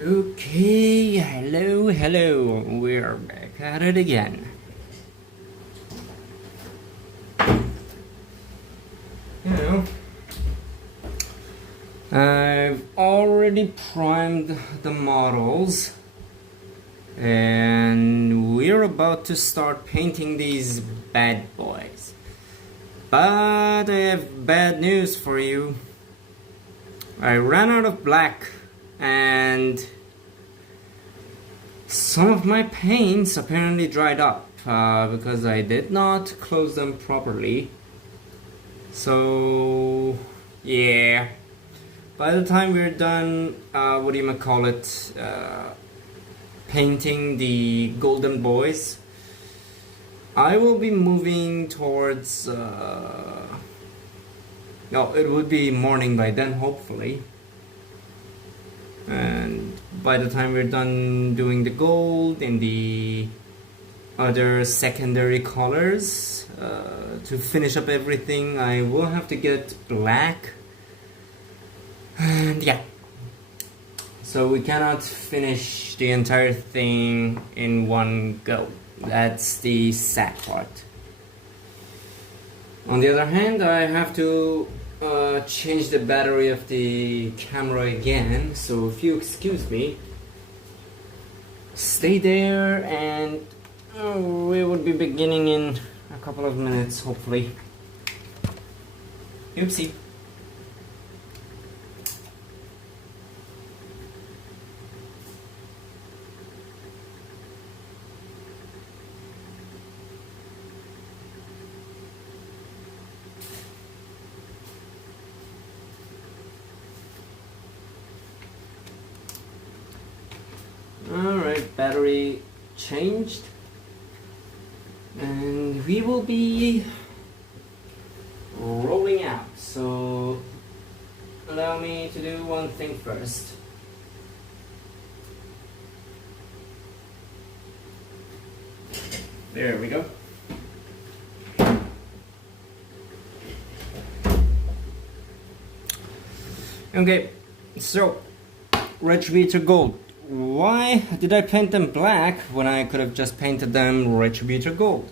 Okay, hello, we're back at it again. You know, I've already primed the models and we're about to start painting these bad boys. But I have bad news for you. I ran out of black and some of my paints apparently dried up because I did not close them properly. So yeah, by the time we're done, painting the golden boys, I will be moving towards no, it would be morning by then, hopefully. And by the time we're done doing the gold and the other secondary colors, to finish up everything, I will have to get black. And yeah. So we cannot finish the entire thing in one go. That's the sad part. On the other hand, I have to change the battery of the camera again, so if you excuse me, stay there and we will be beginning in a couple of minutes, hopefully. Oopsie. Alright, battery changed, and we will be rolling out. So allow me to do one thing first. There we go. Okay, so Retributor Gold. Why did I paint them black when I could have just painted them Retributor Gold?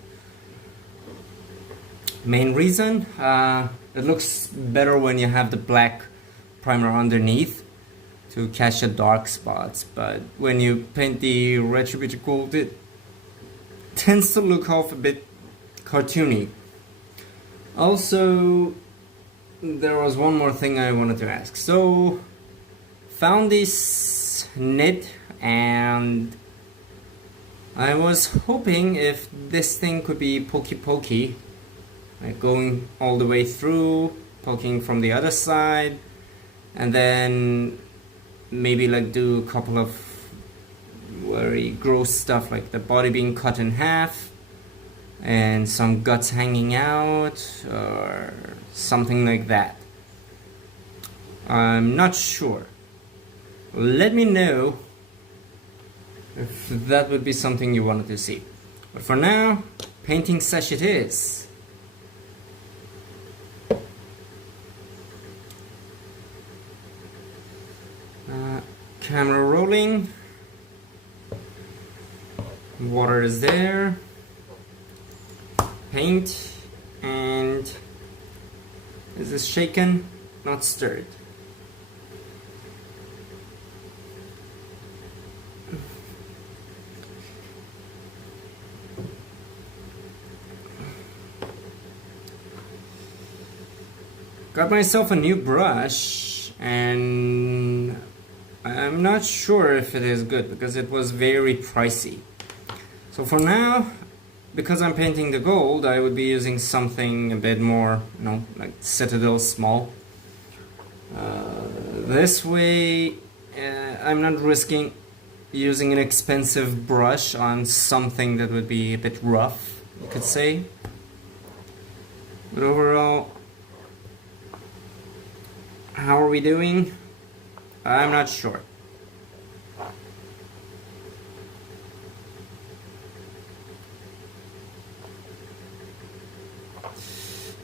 Main reason, it looks better when you have the black primer underneath to catch the dark spots, but when you paint the Retributor Gold, it tends to look off a bit cartoony. Also, there was one more thing I wanted to ask. So, found this knit and I was hoping if this thing could be pokey, like going all the way through, poking from the other side, and then maybe like do a couple of very gross stuff like the body being cut in half and some guts hanging out or something like that. I'm not sure. Let me know if that would be something you wanted to see. But for now, painting Sesh it is. Camera rolling. Water is there. Paint. And is this shaken? Not stirred. Got myself a new brush and I'm not sure if it is good because it was very pricey. So for now, because I'm painting the gold, I would be using something a bit more, like Citadel small. This way, I'm not risking using an expensive brush on something that would be a bit rough, you could say. But overall, how are we doing? I'm not sure.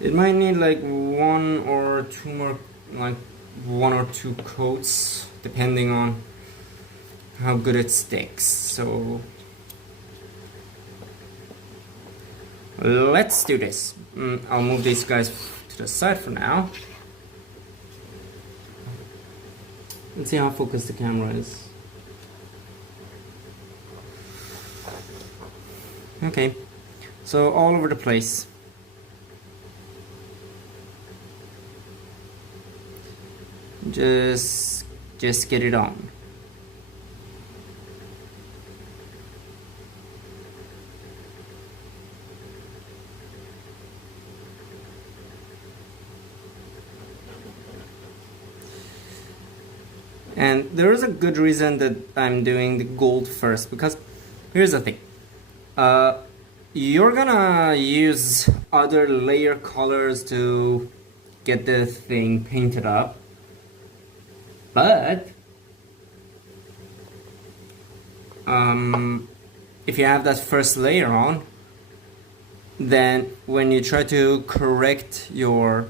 It might need like one or two coats, depending on how good it sticks. So let's do this. I'll move these guys to the side for now. Let's see how focused the camera is. Okay, so all over the place. Just get it on. And there is a good reason that I'm doing the gold first, because here's the thing. You're gonna use other layer colors to get the thing painted up, but if you have that first layer on, then when you try to correct your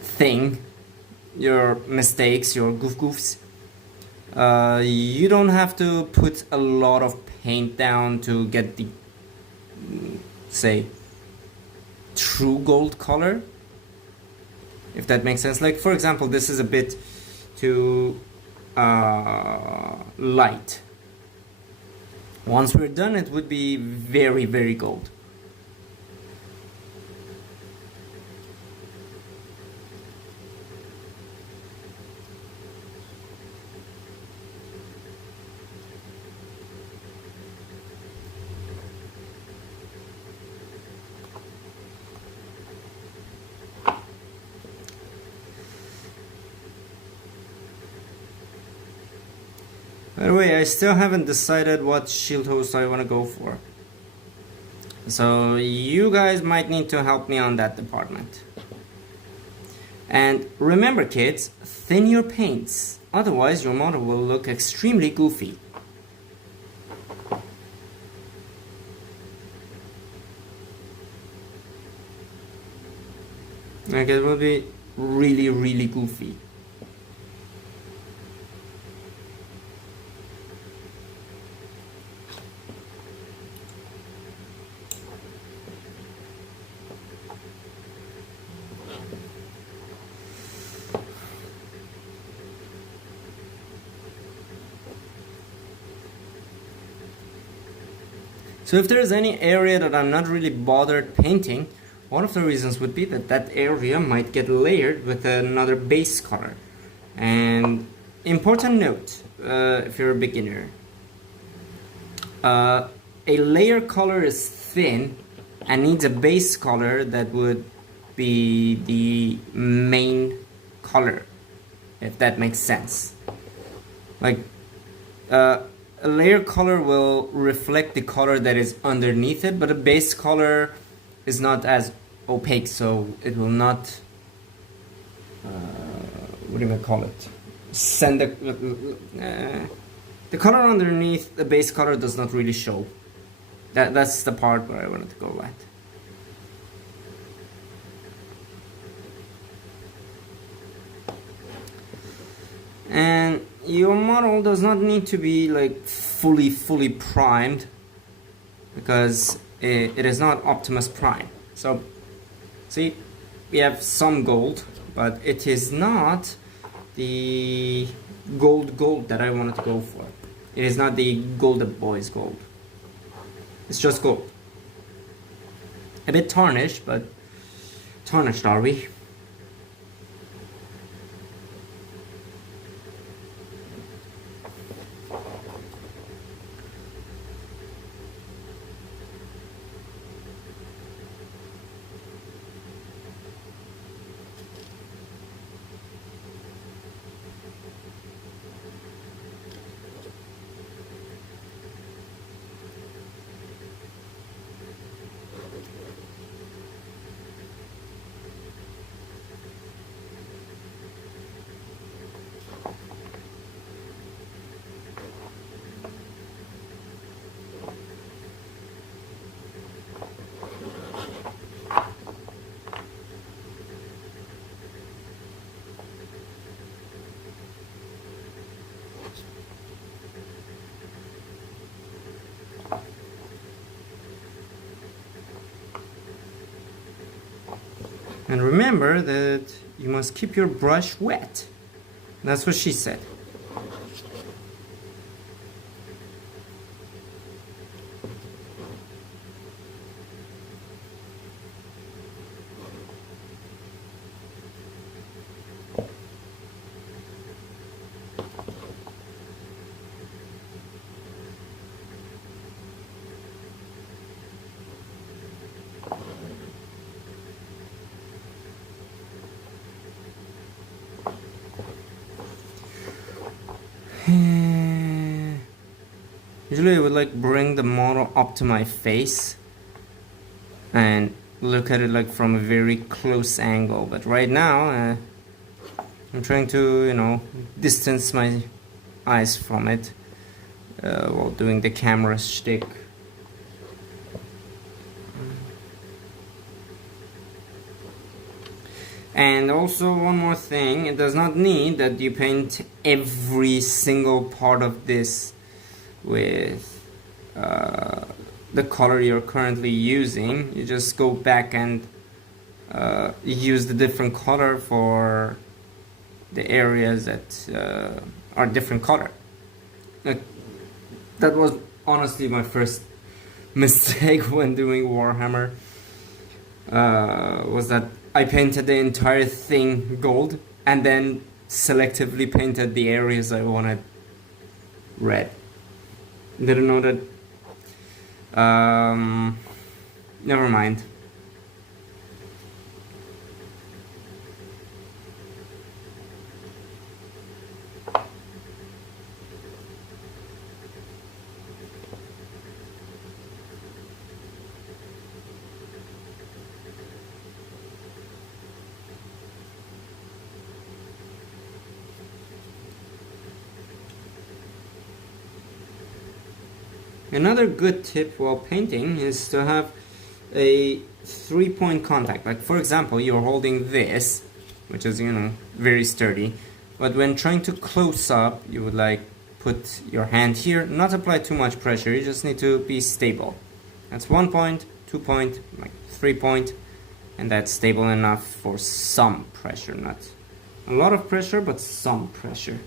thing, your mistakes, your goofs, you don't have to put a lot of paint down to get the, say, true gold color, if that makes sense. Like, for example, this is a bit too light. Once we're done, it would be very, very gold. By the way, I still haven't decided what shield host I want to go for. So you guys might need to help me on that department. And remember kids, thin your paints, otherwise your model will look extremely goofy. Like, it will be really, really goofy. So if there's any area that I'm not really bothered painting, one of the reasons would be that that area might get layered with another base color. And important note, if you're a beginner, a layer color is thin and needs a base color that would be the main color, if that makes sense. Like, a layer color will reflect the color that is underneath it, but a base color is not as opaque, so it will not, what do you call it? Send the color underneath the base color does not really show. That's the part where I wanted to go at. And your model does not need to be like fully primed, because it is not Optimus Prime. So see, we have some gold, but it is not the gold that I wanted to go for. It is not the BananaBoiz gold. It's just gold. A bit tarnished, but tarnished are we? And remember that you must keep your brush wet. That's what she said. Usually I would like bring the model up to my face and look at it like from a very close angle, but right now I'm trying to, you know, distance my eyes from it while doing the camera shtick. And also one more thing, it does not need that you paint every single part of this with the color you're currently using. You just go back and use the different color for the areas that are different color. That was honestly my first mistake when doing Warhammer, was that I painted the entire thing gold and then selectively painted the areas I wanted red. Didn't know that. Never mind. Another good tip while painting is to have a 3-point contact. Like for example, you're holding this, which is, you know, very sturdy, but when trying to close up, you would like put your hand here, not apply too much pressure, you just need to be stable. That's 1 point, 2 point, like 3 point, and that's stable enough for some pressure, not a lot of pressure, but some pressure.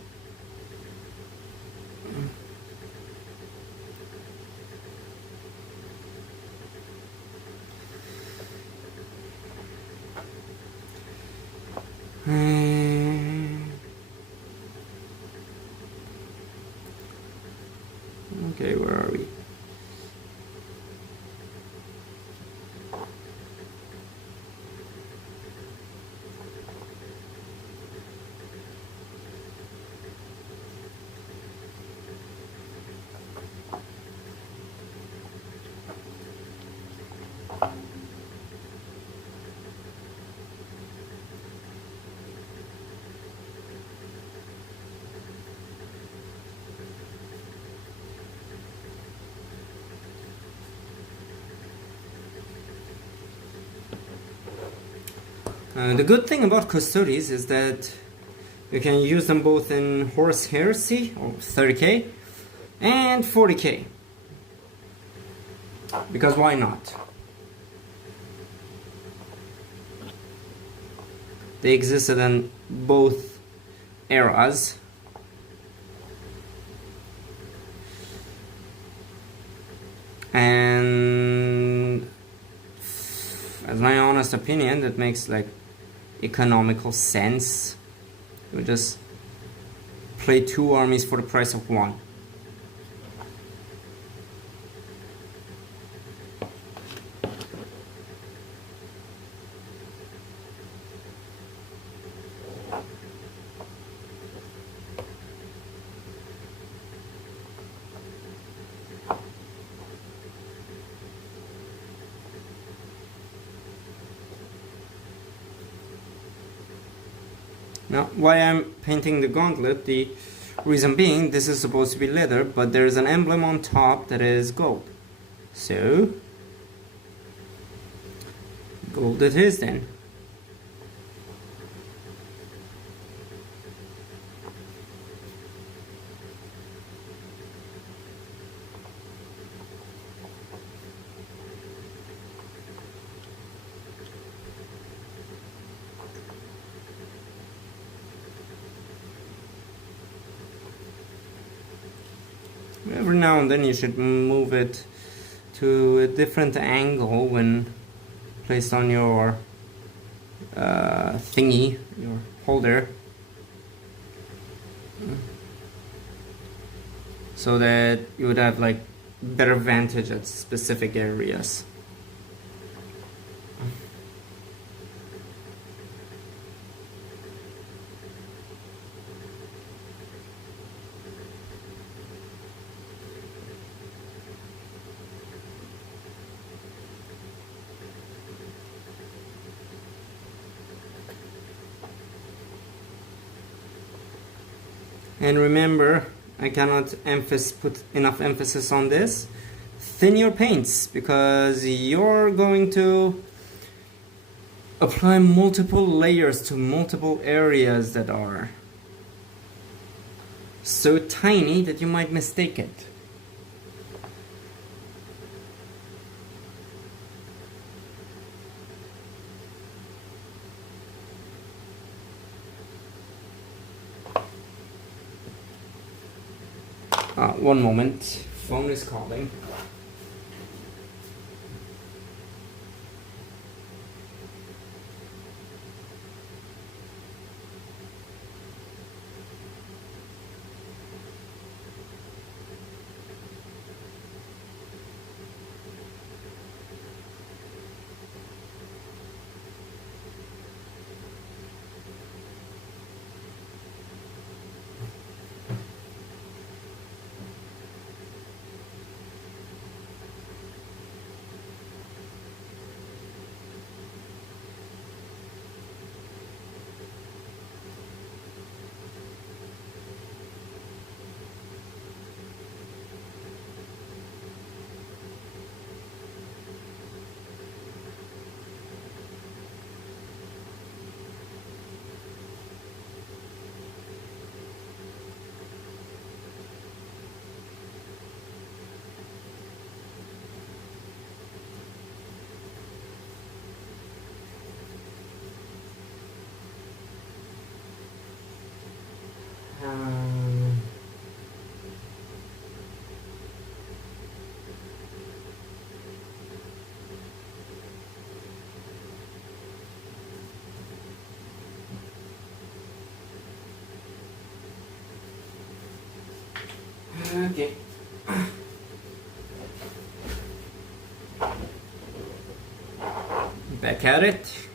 Okay, where are we? The good thing about custodies is that you can use them both in Horse Heresy, or 30k, and 40k. Because why not? They existed in both eras. And as my honest opinion, that makes like economical sense. You just play 2 armies for the price of 1. Now, why I'm painting the gauntlet, the reason being, this is supposed to be leather, but there's an emblem on top that is gold. So, gold it is then. now and then you should move it to a different angle when placed on your thingy, your holder, so that you would have like better vantage at specific areas. And remember, I cannot put enough emphasis on this. Thin your paints, because you're going to apply multiple layers to multiple areas that are so tiny that you might mistake it. One moment, phone is calling. Okay. Back at it.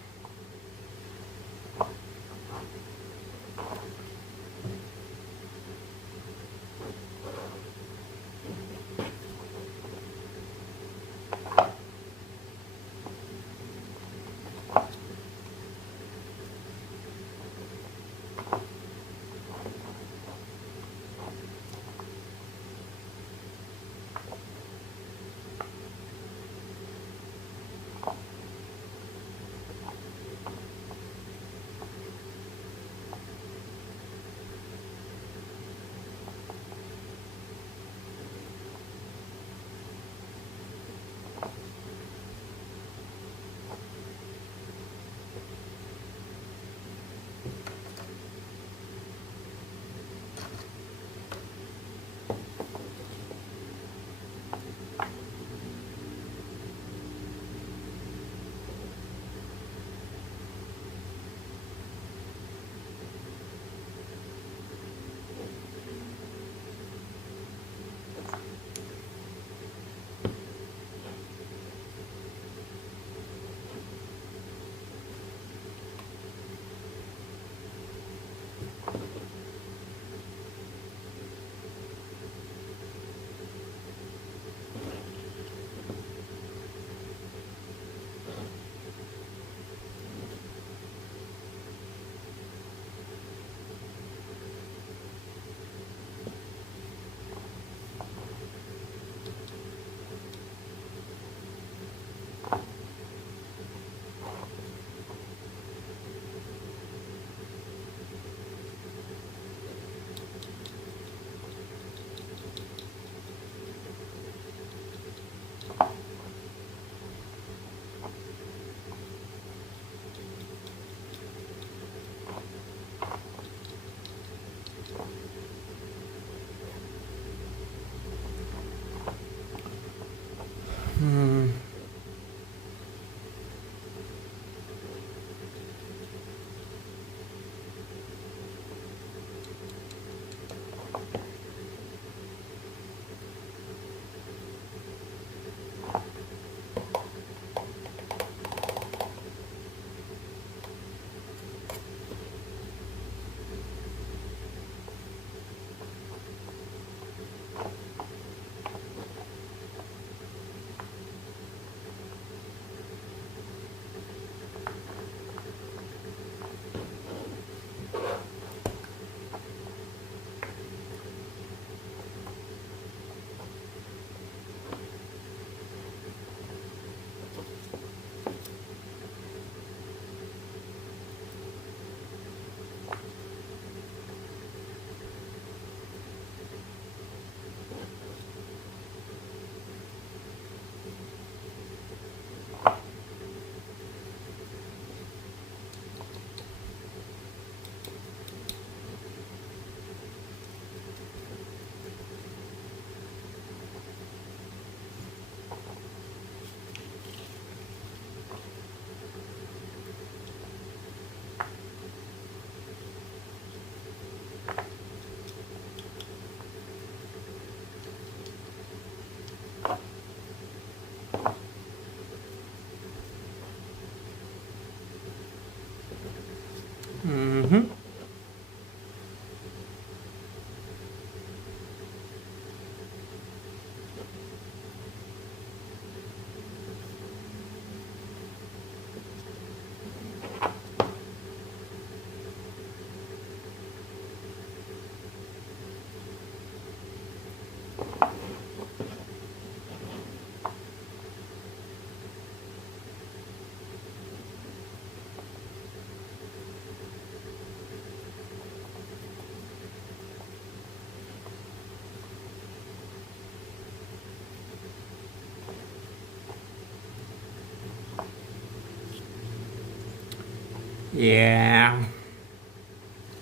Yeah,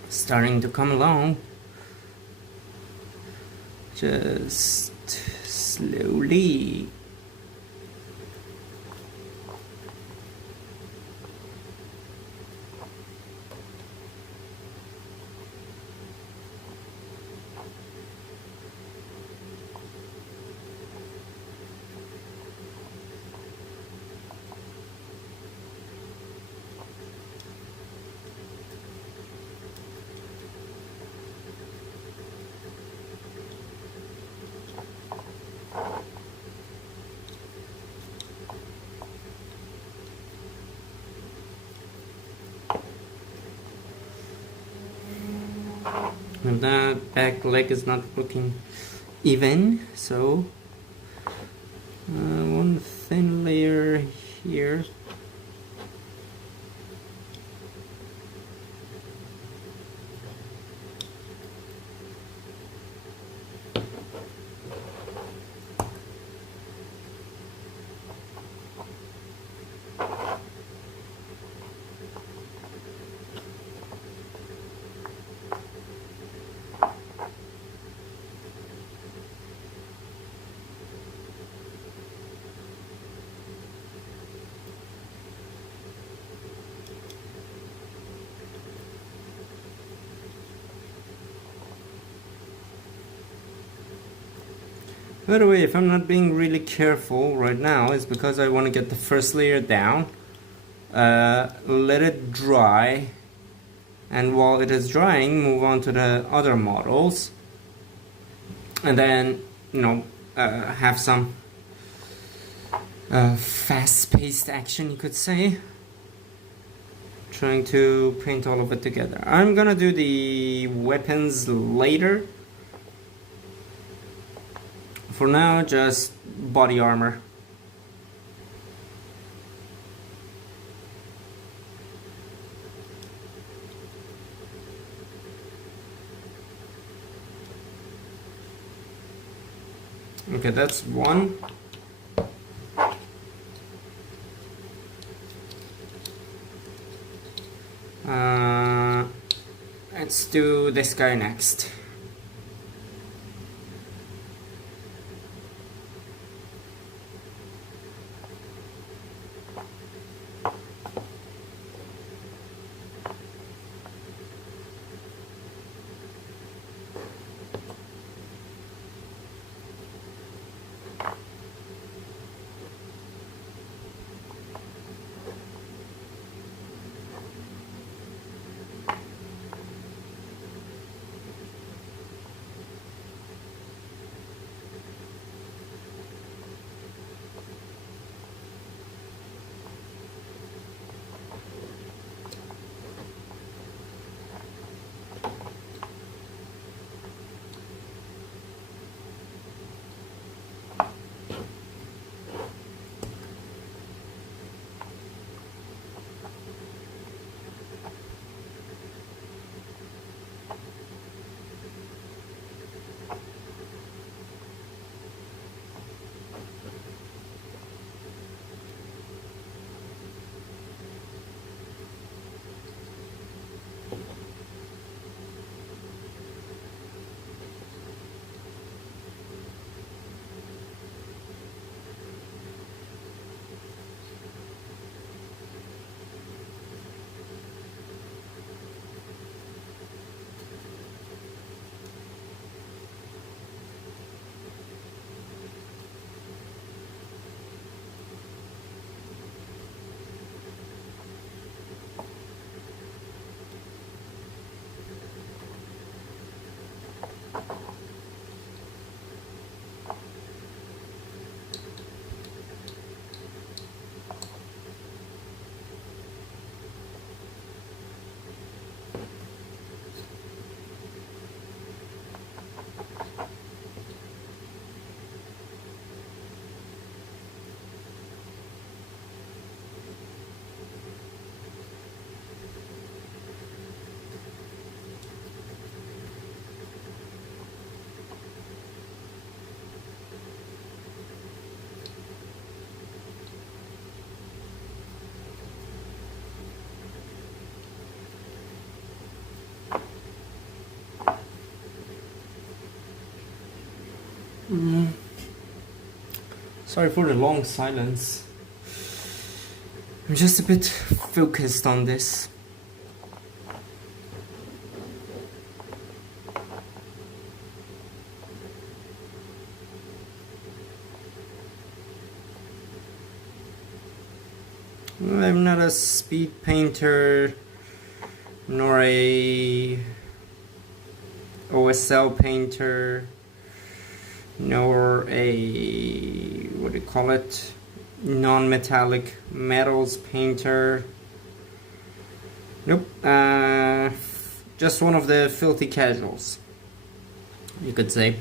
starting to come along. Just slowly. And that back leg is not looking even, so one thin layer here. By the way, if I'm not being really careful right now, it's because I want to get the first layer down, let it dry, and while it is drying, move on to the other models, and then, you know, have some fast-paced action, you could say, trying to paint all of it together. I'm gonna do the weapons later. For now, just body armor. Okay, that's one. Let's do this guy next. Sorry for the long silence. I'm just a bit focused on this. I'm not a speed painter, nor a OSL painter, nor a, what do you call it, non-metallic metals painter. Nope, just one of the filthy casuals, you could say.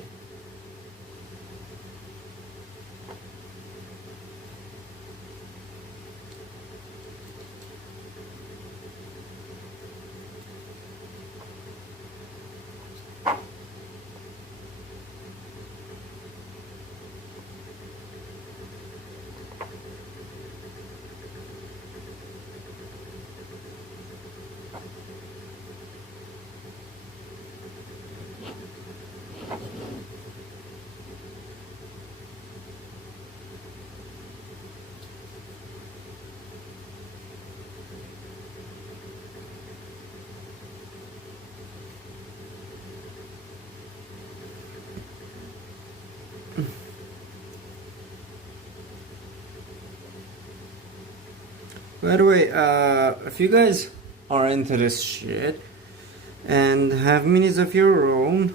By the way, if you guys are into this shit and have minis of your own,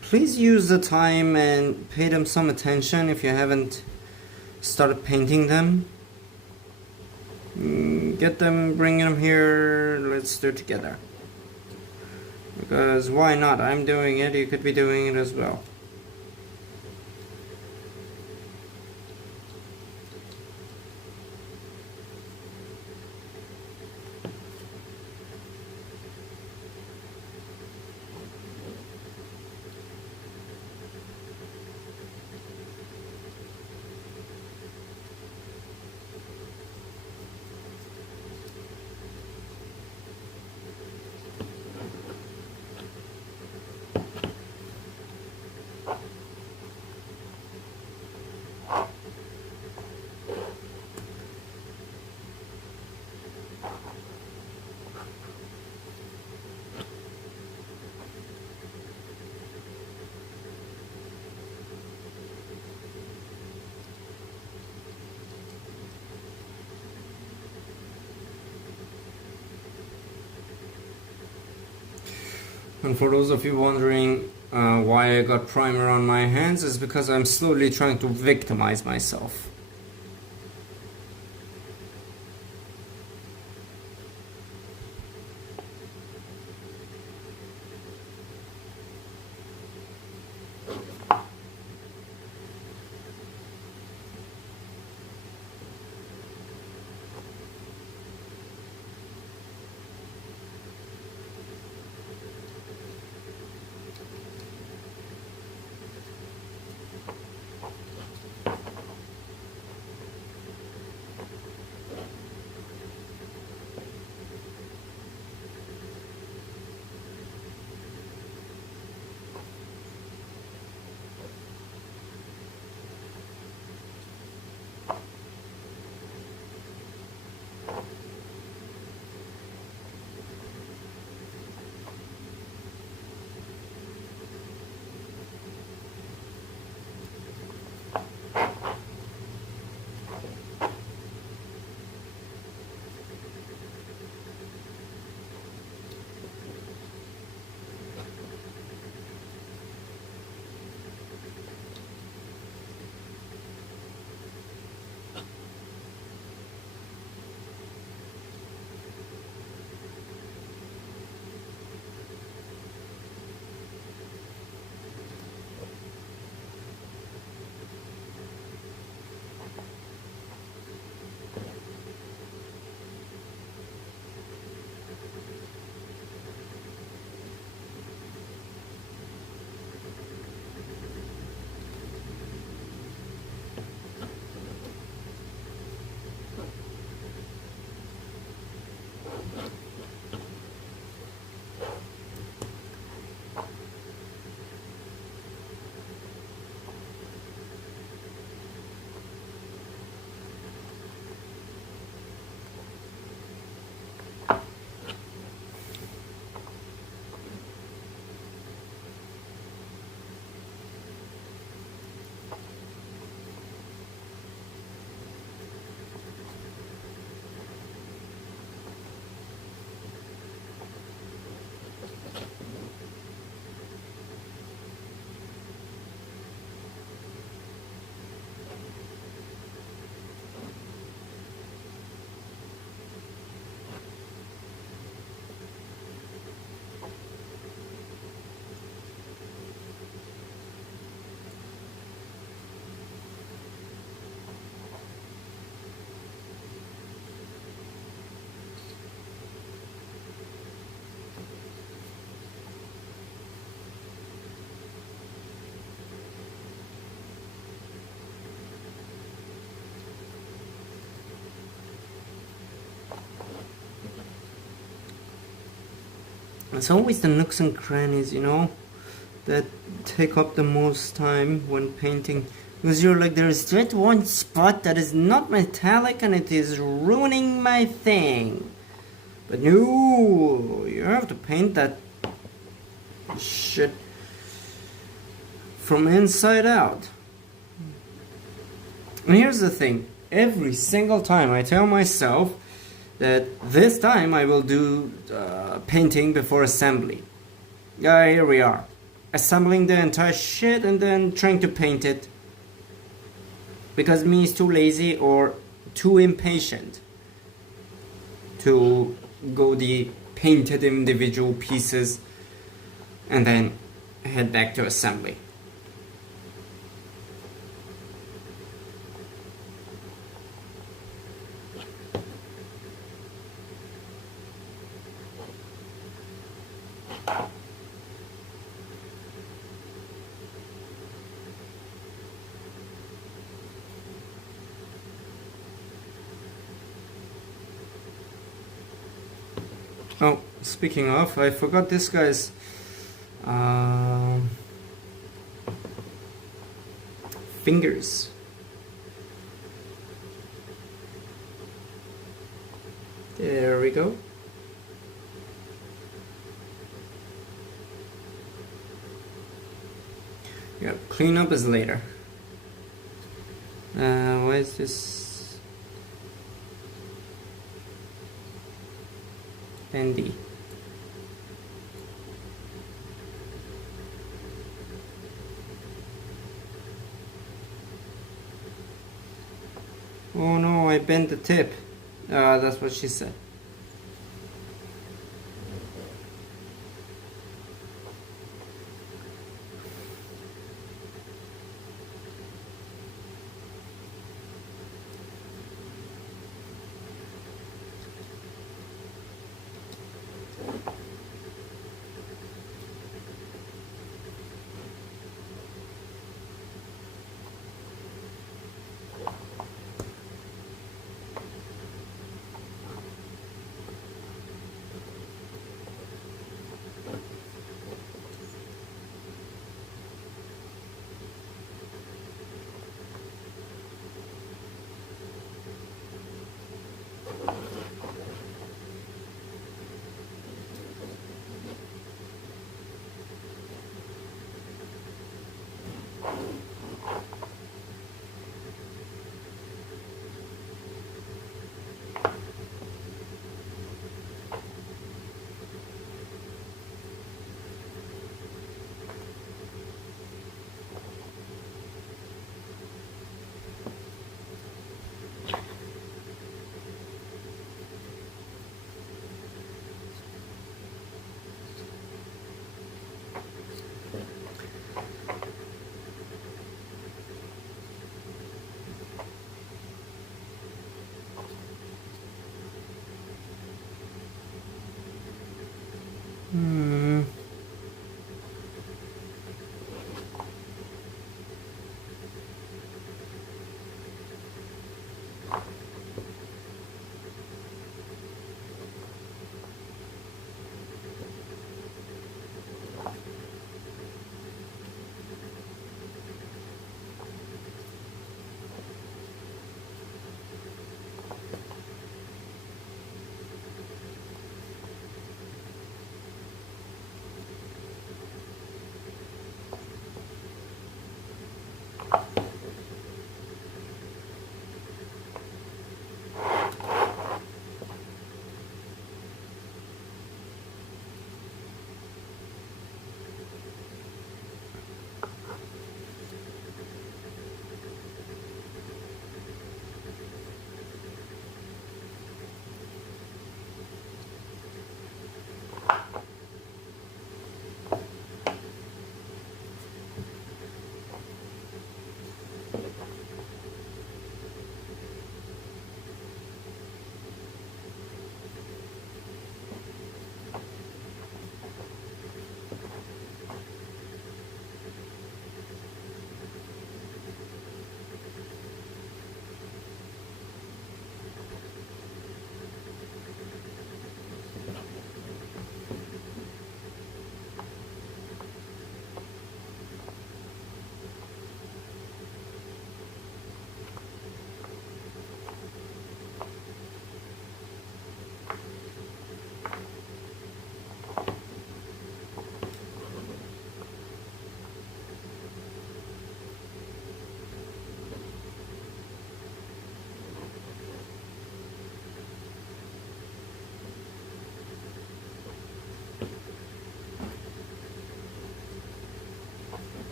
please use the time and pay them some attention if you haven't started painting them. Get them, bring them here, let's do it together. Because why not? I'm doing it, you could be doing it as well. And for those of you wondering why I got primer on my hands, is because I'm slowly trying to victimize myself. It's always the nooks and crannies, that take up the most time when painting. Because you're like, there's that one spot that is not metallic and it is ruining my thing. But no, you have to paint that shit from inside out. And here's the thing, every single time I tell myself that this time I will do painting before assembly. Here we are, assembling the entire shit and then trying to paint it because me is too lazy or too impatient to go the painted individual pieces and then head back to assembly. Oh, speaking of, I forgot this guy's fingers. There we go. Yeah, cleanup is later. Why is this? Bendy. Oh no, I bent the tip. That's what she said.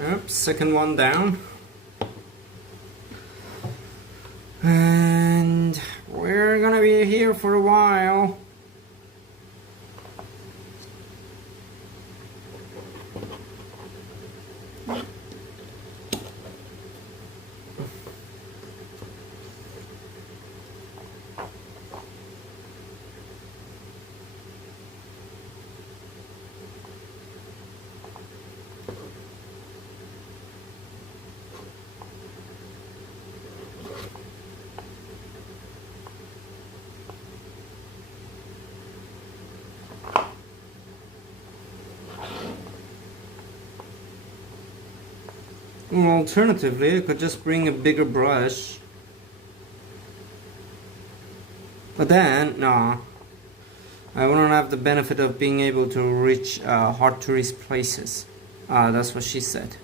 Yep, second one down. And we're gonna be here for a while. Well, alternatively, I could just bring a bigger brush. But then, no. I wouldn't have the benefit of being able to reach hard to reach places. That's what she said.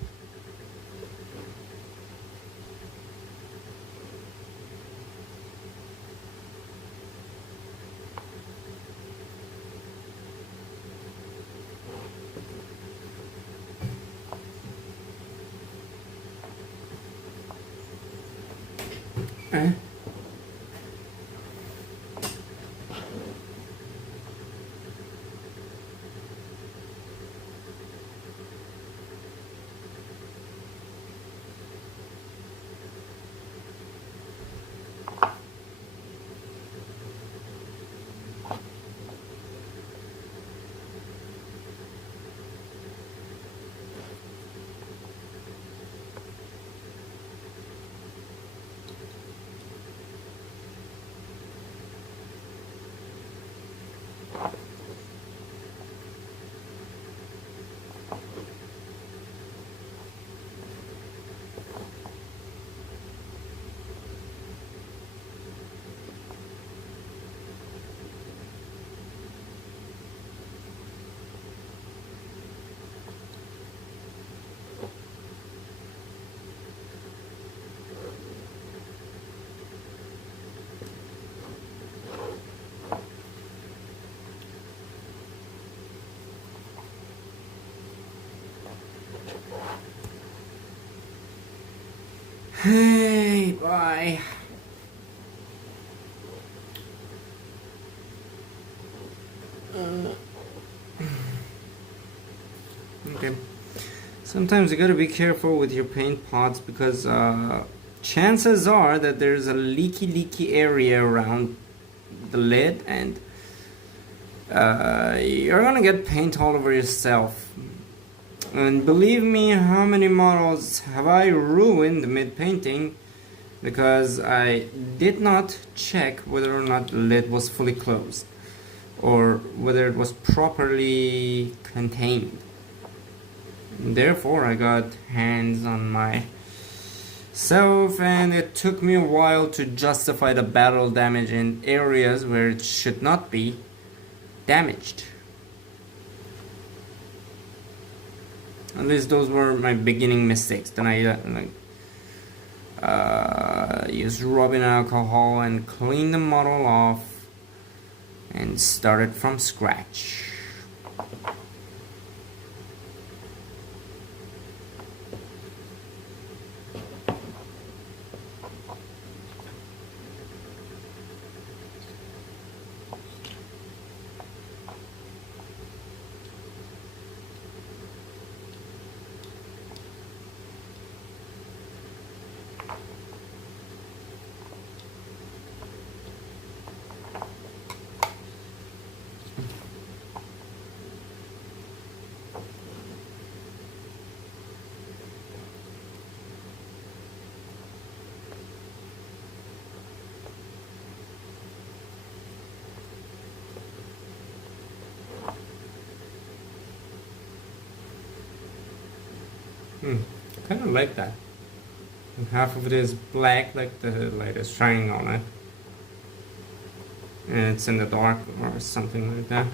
Eh? Hey, bye. Okay. Sometimes you gotta be careful with your paint pots because chances are that there's a leaky area around the lid, and you're gonna get paint all over yourself. And believe me, how many models have I ruined mid-painting because I did not check whether or not the lid was fully closed or whether it was properly contained. Therefore, I got hands on myself, and it took me a while to justify the battle damage in areas where it should not be damaged. At least those were my beginning mistakes. Then I used rubbing alcohol and cleaned the model off and started from scratch. Kind of like that. And half of it is black, like the light is shining on it, and it's in the dark or something like that.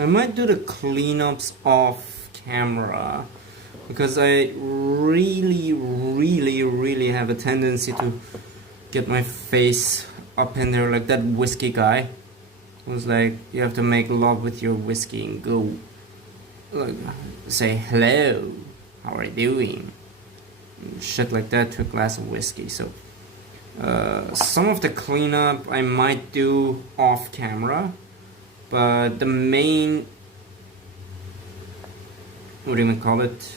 I might do the cleanups off camera because I really have a tendency to get my face up in there like that whiskey guy who's like, you have to make love with your whiskey and go like, say hello, how are you doing, shit like that to a glass of whiskey. So some of the cleanup I might do off camera, but the main, what do you call it,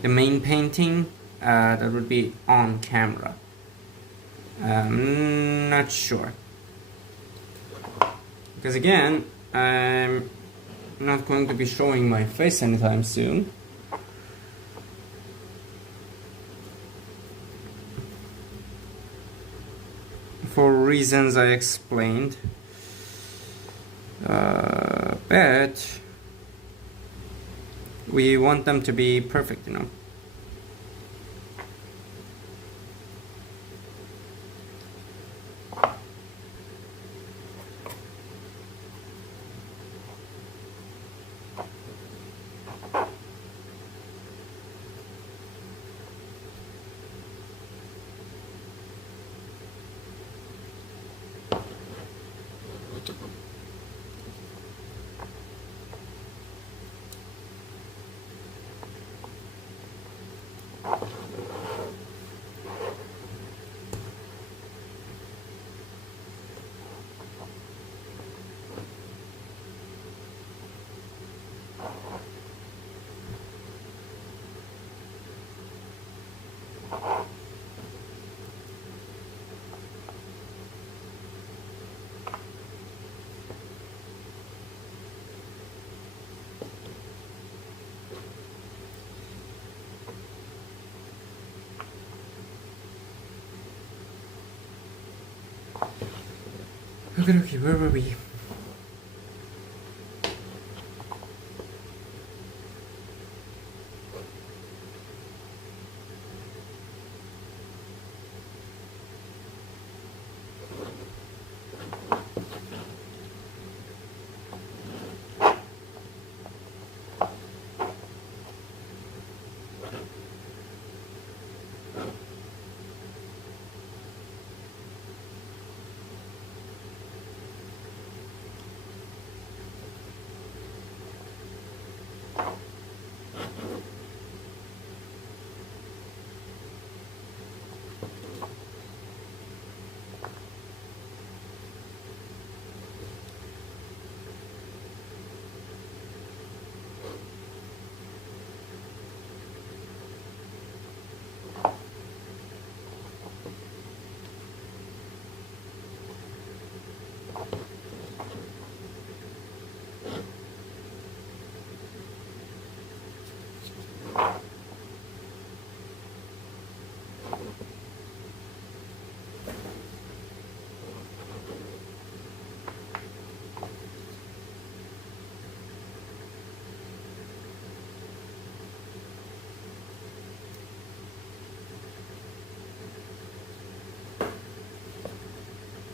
the main painting, that would be on camera. I'm not sure, because again, I'm not going to be showing my face anytime soon. For reasons I explained, but we want them to be perfect, you know. Okay, where were we?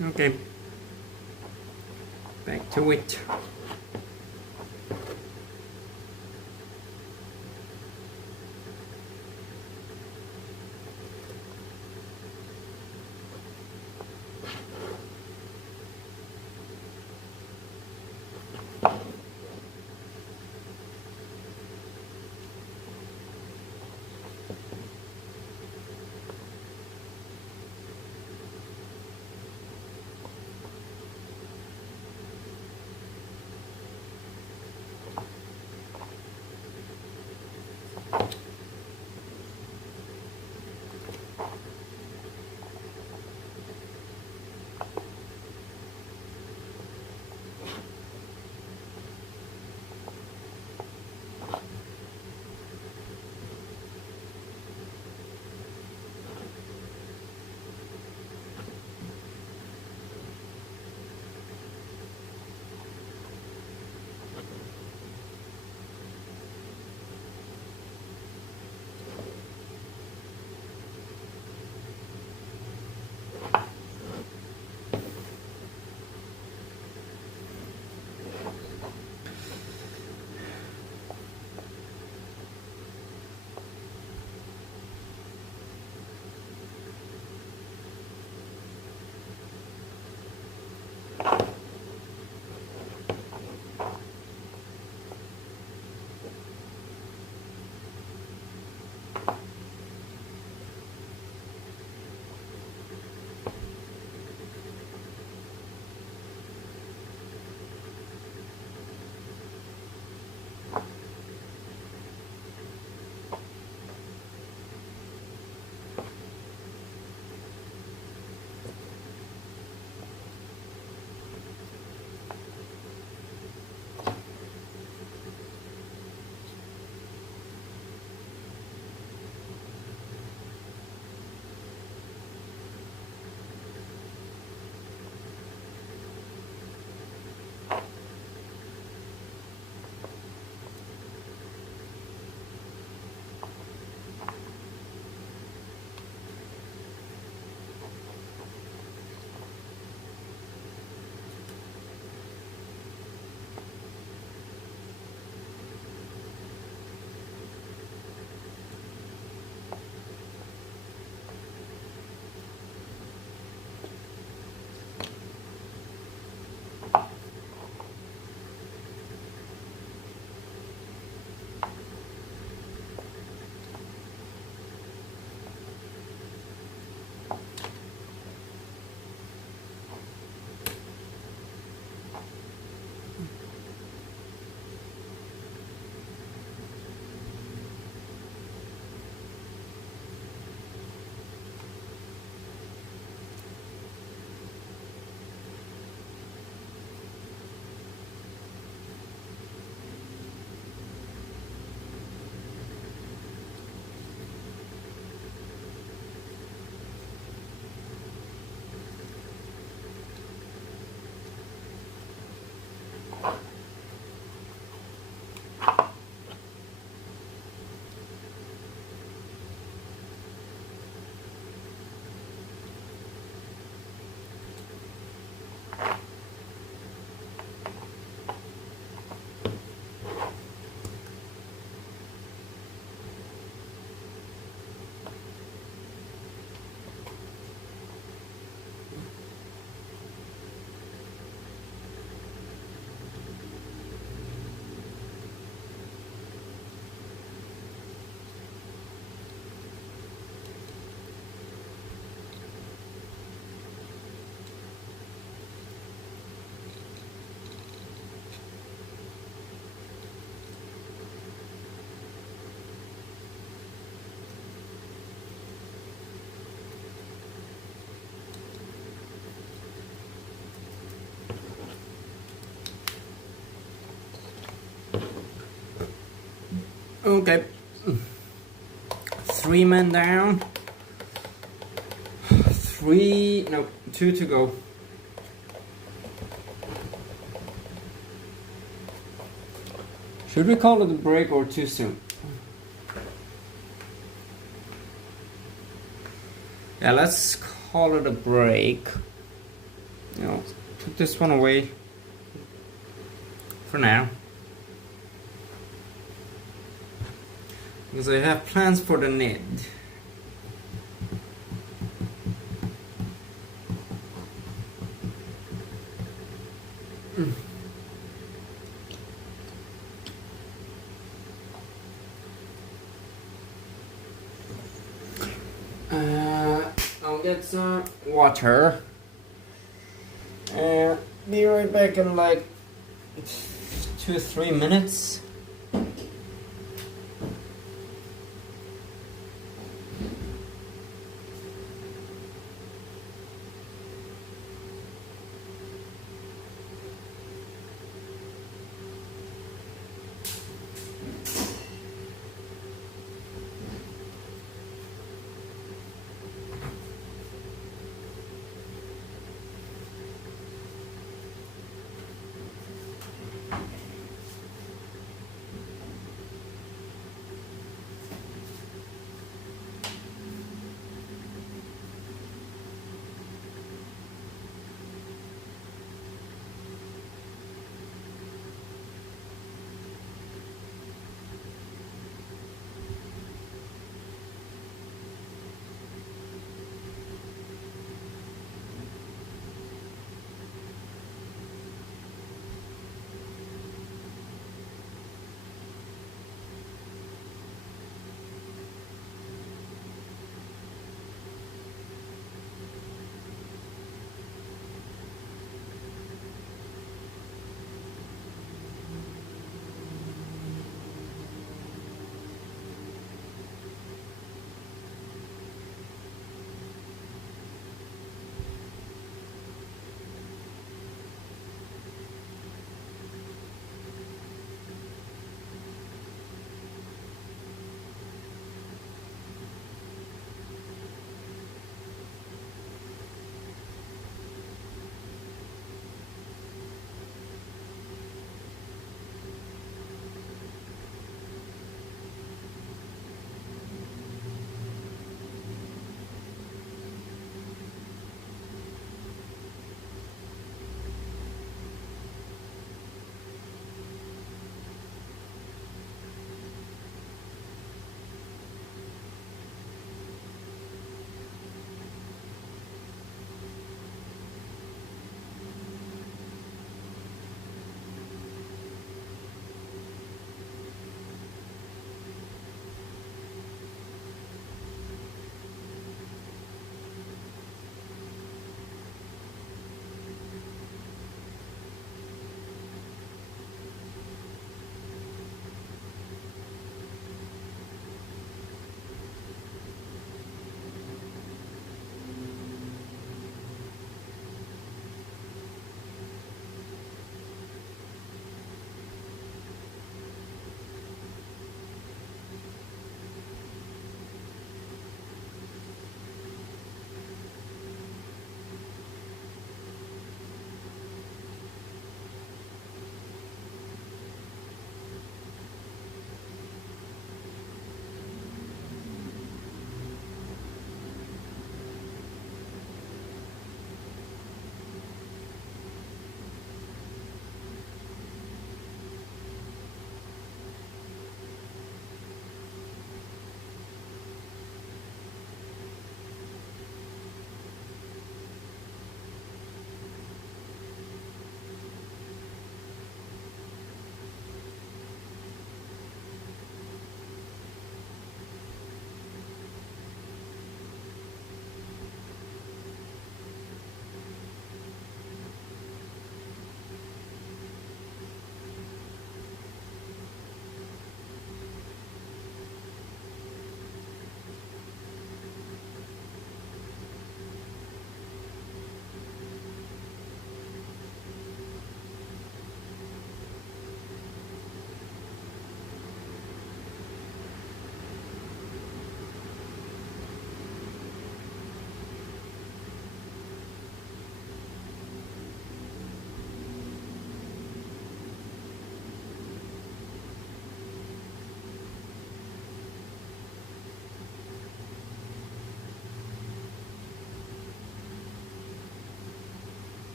Okay, back to it. Okay. 3 men down. 2 to go. Should we call it a break or too soon? Yeah, let's call it a break. Put this one away for now. Because I have plans for the net. I'll get some water and be right back in like 2-3 minutes.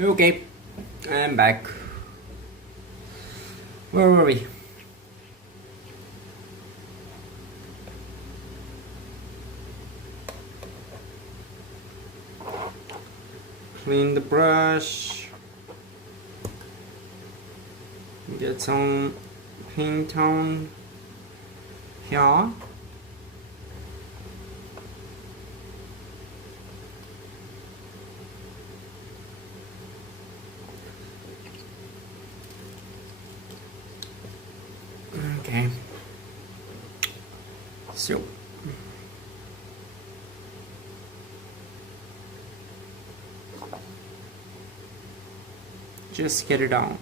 Okay, I'm back. Where were we? Clean the brush. Get some paint on here. Okay. So just get it on.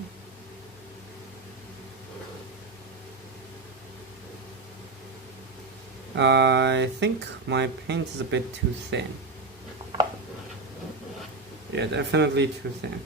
I think my paint is a bit too thin. Yeah, definitely too thin.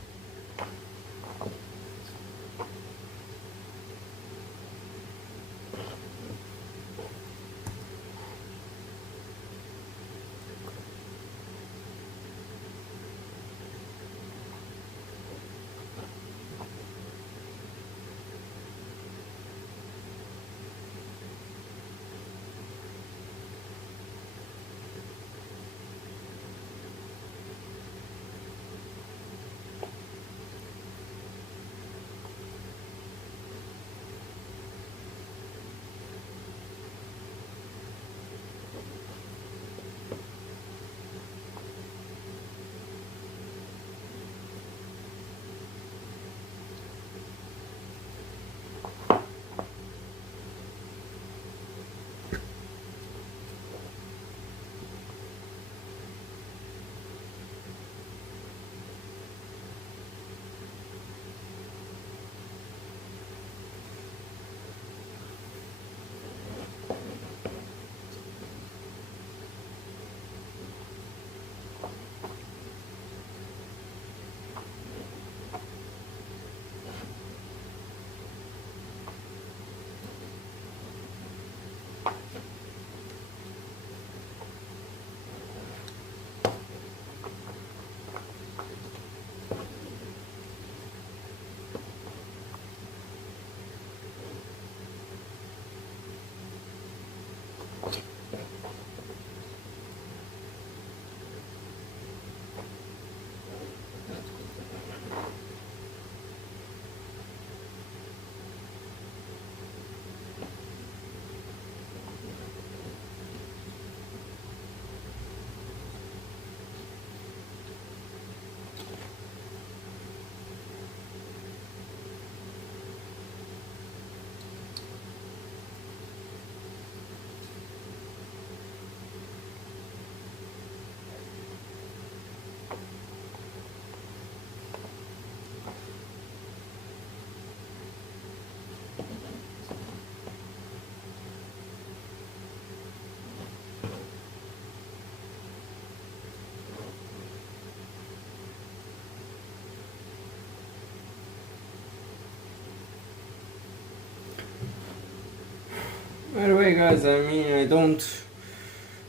By the way, guys, I don't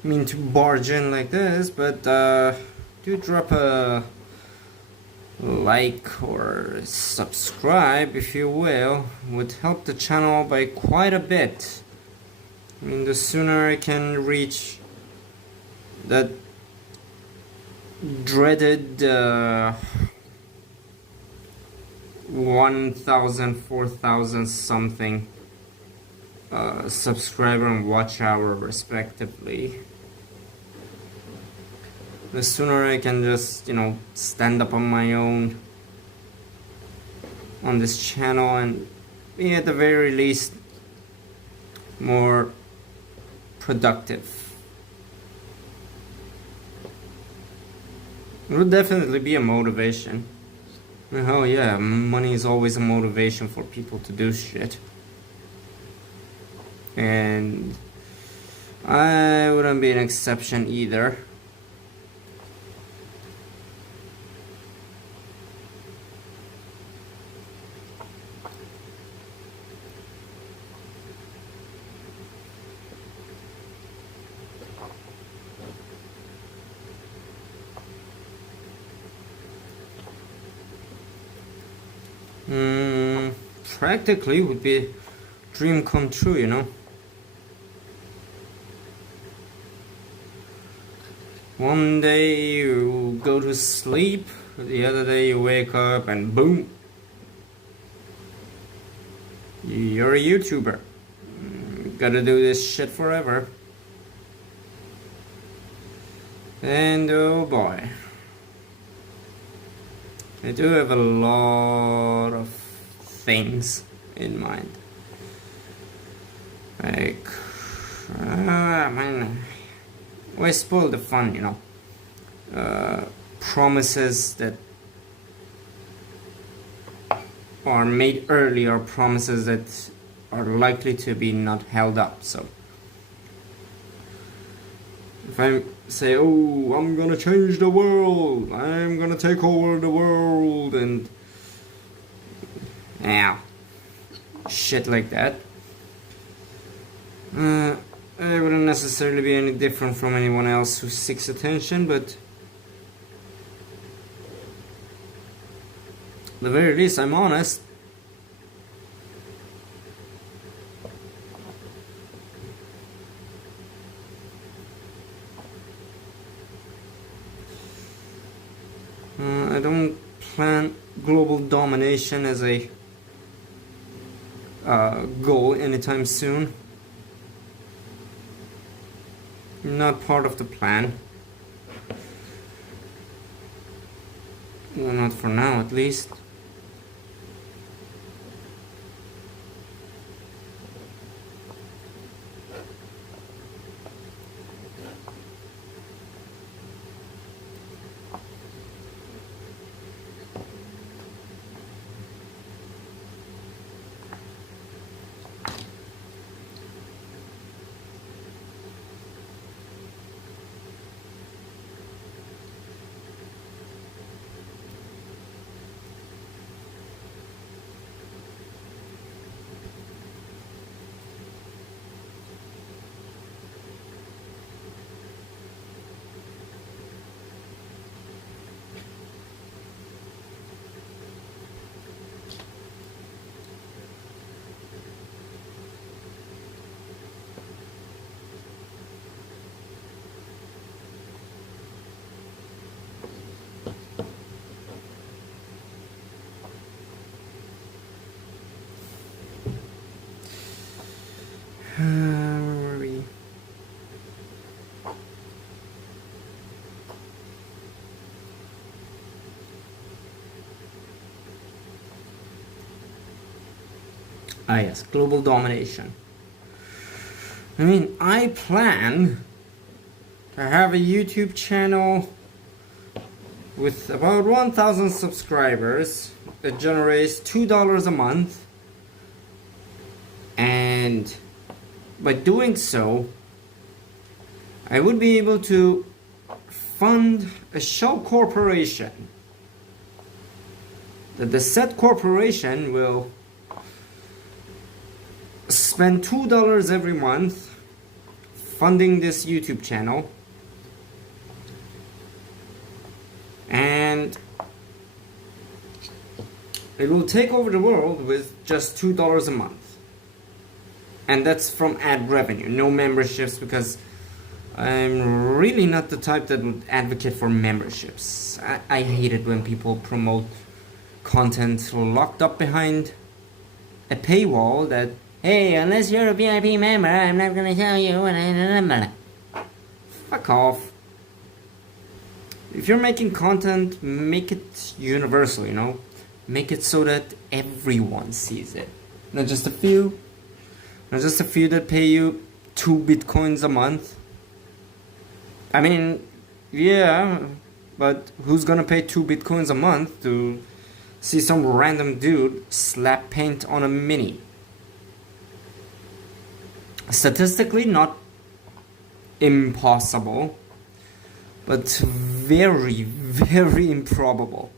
mean to barge in like this, but do drop a like or subscribe, if you will. Would help the channel by quite a bit. The sooner I can reach that dreaded 1,000, 4,000 something subscriber and watch hour respectively, the sooner I can just stand up on my own on this channel and be at the very least more productive. It would definitely be a motivation. Oh yeah, money is always a motivation for people to do shit. And I wouldn't be an exception either. Practically would be a dream come true, you know. One day you go to sleep, the other day you wake up and boom, you're a YouTuber. Gotta do this shit forever. And oh boy, I do have a lot of things in mind. Like, man, why spoil the fun, you know? Promises that are made early or promises that are likely to be not held up. So if I say, oh, I'm gonna change the world, I'm gonna take over the world, and yeah, shit like that, I wouldn't necessarily be any different from anyone else who seeks attention, but at the very least I'm honest. I don't plan global domination as a goal anytime soon. Not part of the plan. Well, not for now, at least. Where are we? Ah yes, global domination. I mean, I plan to have a YouTube channel with about 1,000 subscribers that generates $2 a month, and by doing so, I would be able to fund a shell corporation. That the said corporation will spend $2 every month funding this YouTube channel, and it will take over the world with just $2 a month. And that's from ad revenue, no memberships, because I'm really not the type that would advocate for memberships. I hate it when people promote content locked up behind a paywall that, hey, unless you're a VIP member, I'm not gonna tell you. Fuck off. If you're making content, make it universal, you know? Make it so that everyone sees it. Not just a few. Not just a few that pay you 2 bitcoins a month. I mean, yeah, but who's gonna pay 2 bitcoins a month to see some random dude slap paint on a mini? Statistically, not impossible, but very, very improbable.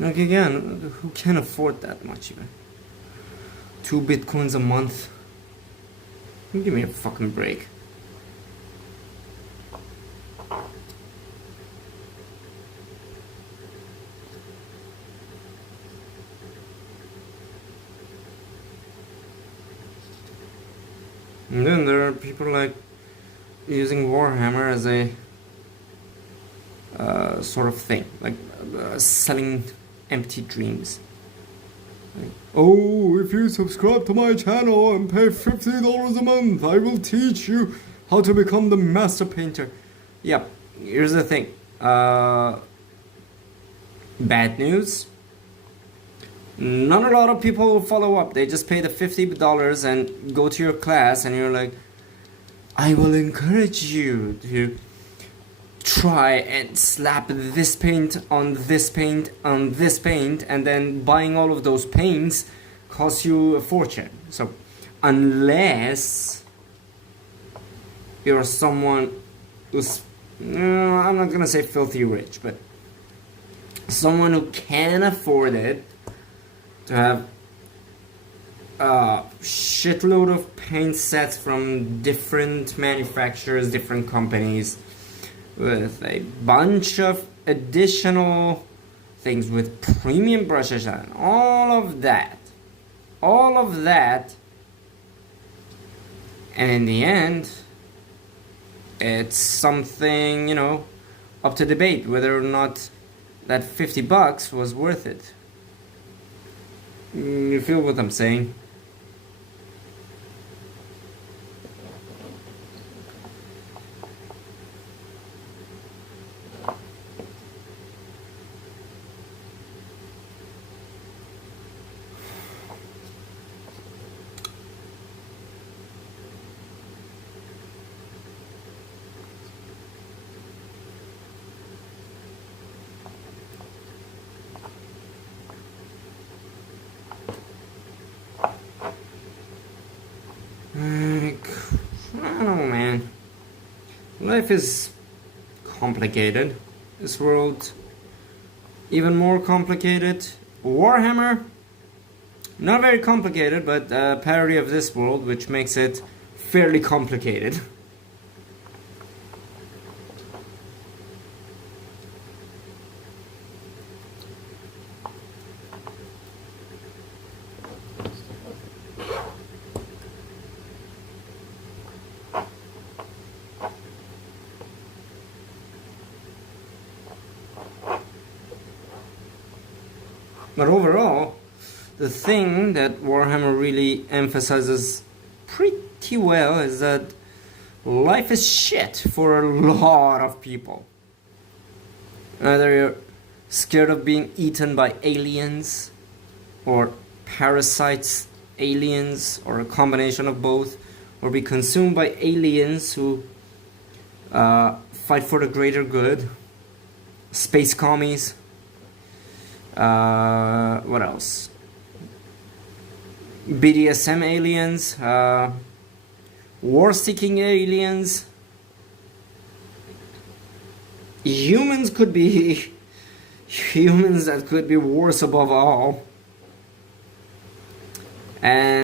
Like again, who can afford that much even? 2 bitcoins a month? Give me a fucking break. And then there are people like using Warhammer as a sort of thing, like selling empty dreams. Like, oh, if you subscribe to my channel and pay $50 a month, I will teach you how to become the master painter. Yeah, here's the thing. Bad news. Not a lot of people will follow up. They just pay the $50 and go to your class, and you're like, I will encourage you to try and slap this paint on this paint on this paint, and then buying all of those paints costs you a fortune. So unless you're someone who's, I'm not gonna say filthy rich, but someone who can afford it, to have a shitload of paint sets from different manufacturers, different companies, with a bunch of additional things, with premium brushes and all of that, and in the end, it's something, you know, up to debate whether or not that $50 was worth it. You feel what I'm saying? I don't know, man. Life is complicated. This world, even more complicated. Warhammer, not very complicated, but a parody of this world, which makes it fairly complicated. But overall, the thing that Warhammer really emphasizes pretty well is that life is shit for a lot of people. Either you're scared of being eaten by aliens, or parasites, aliens, or a combination of both, or be consumed by aliens who fight for the greater good, space commies. What else? BDSM aliens, war-seeking aliens. Humans could be humans that could be worse above all. And